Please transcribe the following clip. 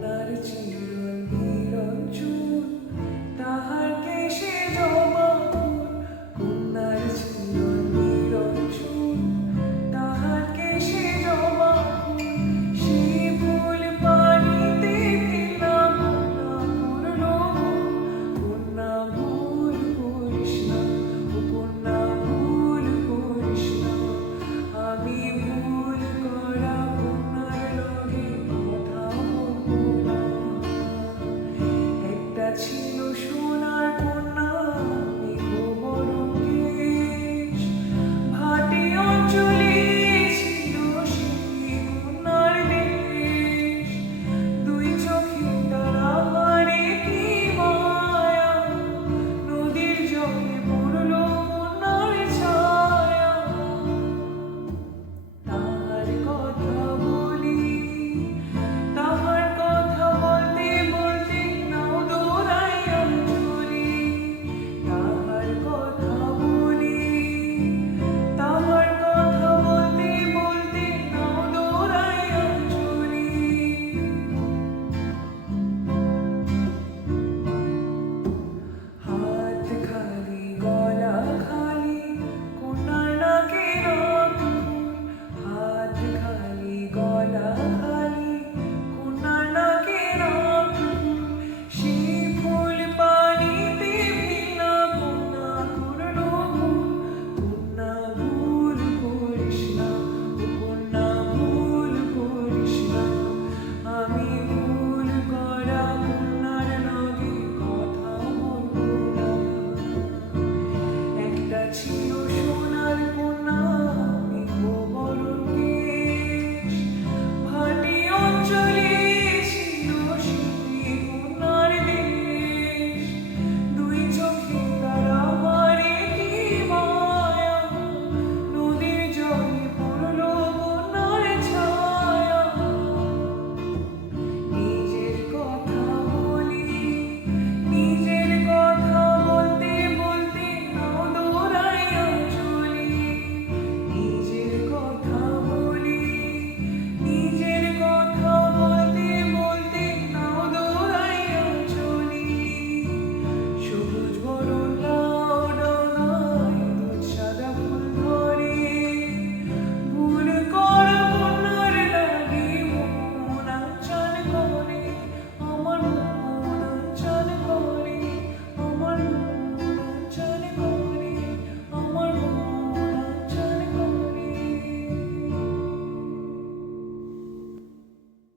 나를 지르고.